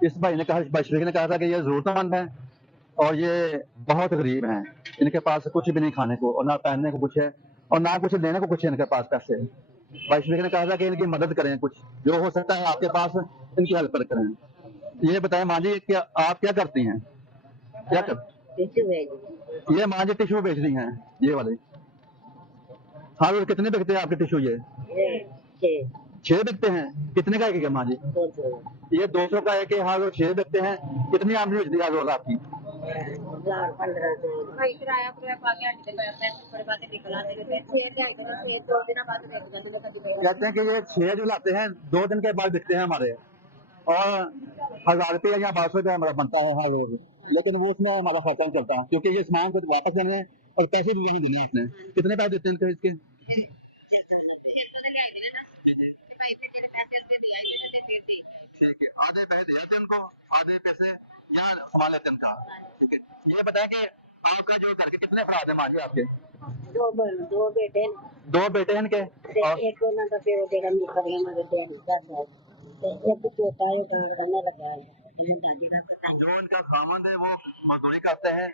इस भाई ने कहा, भाई शफीक ने कहा था कि ये जरूरतमंद है और ये बहुत गरीब हैं, इनके पास कुछ भी नहीं खाने को और ना पहनने को कुछ है और ना कुछ देने को कुछ है इनके पास पैसे। भाई शफीक ने कहा था कि इनकी मदद करें, कुछ जो हो सकता है आपके पास इनकी हेल्प करें। ये बताएं माँ जी, क्या आप क्या करती हैं? क्या कर ये माँ जी टिश्यू बेच रही हैं, ये वाले। हाँ, वो कितने बिकते हैं आपके टिश्यू? ये 6 बिकते हैं। कितने का एक है माँ जी? ये 200 का एक है। हाँ, वो 6 बिकते हैं। कितनी आमदनी होती है रोज आपकी? कहते हैं कि ये 6 जो लाते हैं 2 दिन के बाद बिकते हैं हमारे, और 1000 रुपये या 1200 रुपये हमारा बनता है हर रोज, लेकिन वो उसमें हमारा खर्चा नहीं चलता क्योंकि ये सामान को वापस देने हैं और पैसे भी वहीं देने हैं अपने। कितने पैसे देते हैं इनके इसके? जी जी, ठीक है। आधे पैसे दे जाते हैं उनको, आधे पैसे यहाँ संभाल लेते हैं उनका। ठीक है, ये बताएं कि आपका जो घर के कितने अफराद है माँ जी आपके? 2 बेटे हैं। 2 बेटे हैं इनके, और एक उन्होंने तो प्यो जेड़ा निकल गया मगर देन जाता है, एक छोटा है काम करने लगा है, दादी का पता जो इनका खामद है वो मजदूरी करते हैं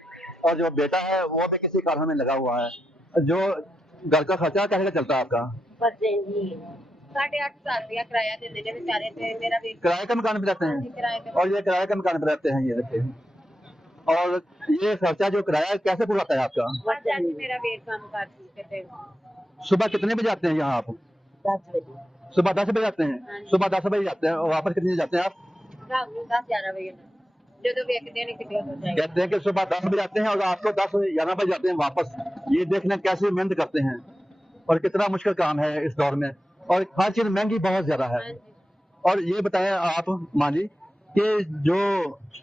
और जो बेटा है वो भी किसी कारण में लगा हुआ है। जो घर का खर्चा कैसे चलता है आपका? बस जी 8,500 रुपया किराया देते हैं बेचारे, तो मेरा भी किराए का मकान पे रहते हैं, और ये किराए का मकान पे रहते हैं, ये देखिए। और ये खर्चा जो किराया कैसे पूरा होता है आपका? बच्चा जी मेरा वेट काम करते थे। सुबह कितने बजे आते हैं यहाँ आप? 10 बजे। सुबह 10 बजे आते हैं। सुबह 10 बजे जाते हैं और वापस कितने जाते हैं आप? रात को 10-11 बजे जो वेखते हैं कि हो जाएगा। कहते हैं कि सुबह 10 बजे आते हैं और रात को 10-11 बजे जाते हैं वापस। ये देखना कैसे मेहनत करते हैं और कितना मुश्किल काम है इस दौर में, और हर चीज महंगी बहुत ज्यादा है। और ये बताएं आप माँ जी कि जो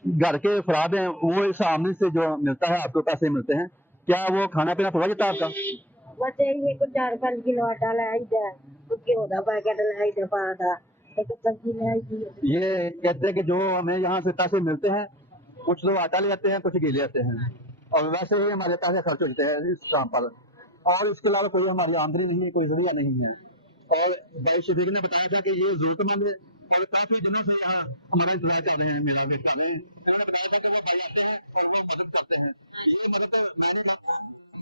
घर के अफराद हैं वो इस आमदनी से जो मिलता है आपको पैसे मिलते हैं, क्या वो खाना पीना पूरा जाता है आपका? बस ये कुछ 4-5 किलो आटा ले आई था, कुछ घी का पैकेट ले आई था, पाता एक सब्जी ले आई थी। ये कहते हैं कि जो हमें यहाँ से पैसे मिलते हैं, कुछ लोग आटा ले आते हैं, कुछ घी ले आते हैं, और वैसे ही हमारे पैसे खर्च होते हैं इस काम पर, और इसके अलावा कोई हमारी आमदनी नहीं है, कोई जरिया नहीं है। और भाई शफीक ने बताया था कि ये जरूरतमंद है और काफी दिनों से यहाँ हमारा इंतजार कर रहे हैं, मेला देख कर रहे हैं। इन्होंने बताया था कि वो भाई आते हैं और वो मदद करते हैं। ये मदद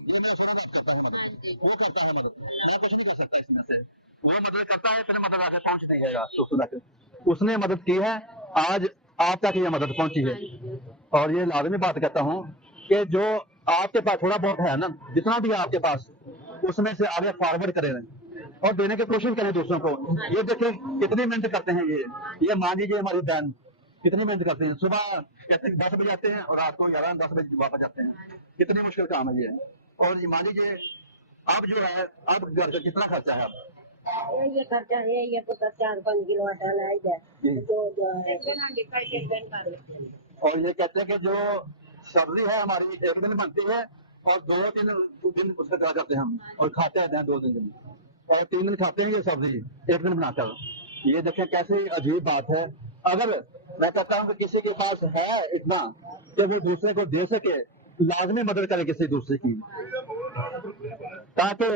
ये मैं थोड़ा बात करता है, मदद वो करता है, मदद मैं कुछ नहीं कर सकता इसमें से। वो मदद करता है, फिर मदद आके पहुंच नहीं जाएगा तो तक उसने मदद की है, आज आप तक ये मदद पहुंची है। और ये लाजमी बात कहता हूँ कि जो आपके पास थोड़ा बहुत है ना, जितना भी है आपके पास, उसमें से आगे फॉरवर्ड करें और देने की कोशिश करें दूसरों को। ये देखिए कितनी मेहनत करते हैं ये मान लीजिए हमारी बहन कितनी मेहनत करते हैं, सुबह कहते 10 बजे आते हैं और रात को 11-10 बजे वापस जाते हैं। कितनी मुश्किल काम है ये। और मान लीजिए अब जो है, अब घर का कितना खर्चा है अब? ये खर्चा है, ये तो 4-5 किलो आटा ले आई था, तो और ये कहते हैं कि जो सब्जी है हमारी एक दिन बनती है और 2-3 दिन उसका खा जाते हैं हम, और खाते हैं 2-3 दिन, और 3 दिन खाते हैं ये सब्जी एक दिन बनाकर। ये देखें कैसे अजीब बात है। अगर मैं कहता हूँ कि किसी के पास है इतना कि वो दूसरे को दे सके, लाजमी मदद करे किसी दूसरे की, ताकि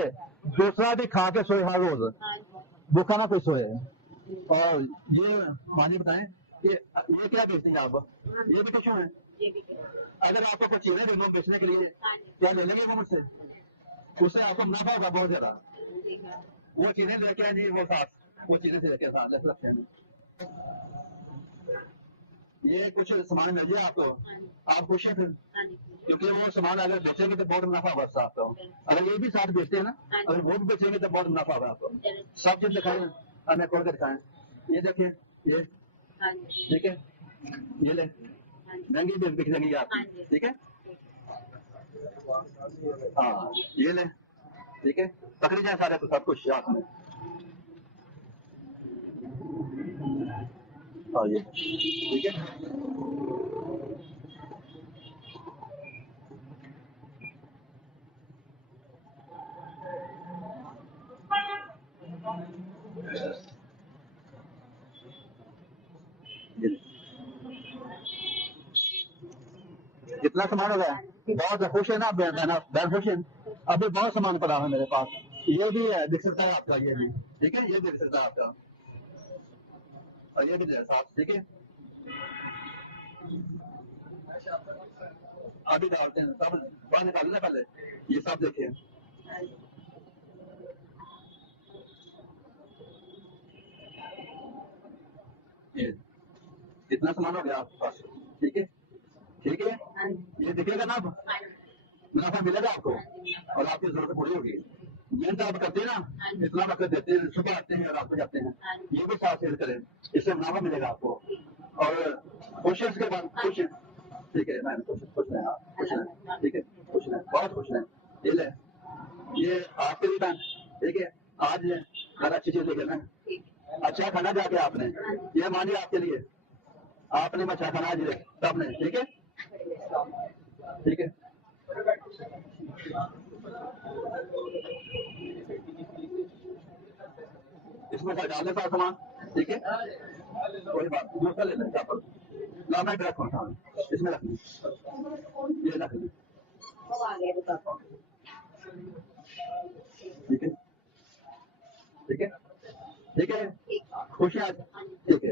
दूसरा भी खा के सोए हर रोज, भूखा ना कोई सोए। और ये मानी बताएं कि ये क्या बेचती हैं आप? ये भी क्यों है? अगर आपको कुछ चीजें दे दो बेचने के लिए, क्या ले लेंगे वो मुझसे? उससे आपको मुनाफा होगा बहुत ज्यादा। वो चीजें लेके आए जी, वो साथ वो चीजें से लेके साथ ऐसे रखते हैं। ये कुछ सामान मिल गया आपको, आप खुश हैं फिर, क्योंकि वो सामान अगर बेचेंगे तो बहुत मुनाफा होगा उससे आपको। अगर ये भी साथ बेचते हैं ना, अगर वो भी बेचेंगे तो बहुत मुनाफा होगा आपको। सब चीज दिखाएं, हमें खोल कर दिखाएं। ये देखिए, ये ठीक है, ये ले महंगी बिक जाएंगी आपकी, ठीक है। हाँ ये ले, ठीक है, पकड़ी जाए सारे तो सब कुछ साथ में। हाँ ये ठीक है। कितना सामान हो गया? बहुत खुश है ना आप? बहन खुश है? अभी बहुत सामान पड़ा है मेरे पास। ये भी है, दिख सकता है आपका, ये भी ठीक है, ये दिख सकता है आपका, और ये भी साफ, ठीक है। अभी डालते हैं सब बाहर निकालना पहले, ये सब देखिए। ये इतना सामान हो गया आपके पास, ठीक है ठीक है, ये दिखेगा ना, मुनाफा मिलेगा आपको और आपकी जरूरत पूरी होगी। मेहनत आप करते हैं ना, इतना वक्त देते हैं, सुबह आते हैं रात को जाते हैं, ये भी साथ शेयर करें, इससे मुनाफा मिलेगा आपको और खुश है इसके बाद, खुश है, ठीक है मैम, खुश है आप, खुश है, ठीक है, खुश है, बहुत खुश है। ये ले, ये आपके लिए मैम, ठीक है, आज हर अच्छी चीज लेके ना, अच्छा खाना जाके आपने, ये मानिए आपके लिए, आपने अच्छा खाना आज सबने, ठीक है ठीक है। इसमें से डालने का सामान, ठीक है, कोई बात नहीं, दूसरा ले लें यहाँ पर, ला मैं रखूँ सामान, इसमें रख ली, ये रख ली, ठीक है ठीक है ठीक है, खुश है आज, ठीक है।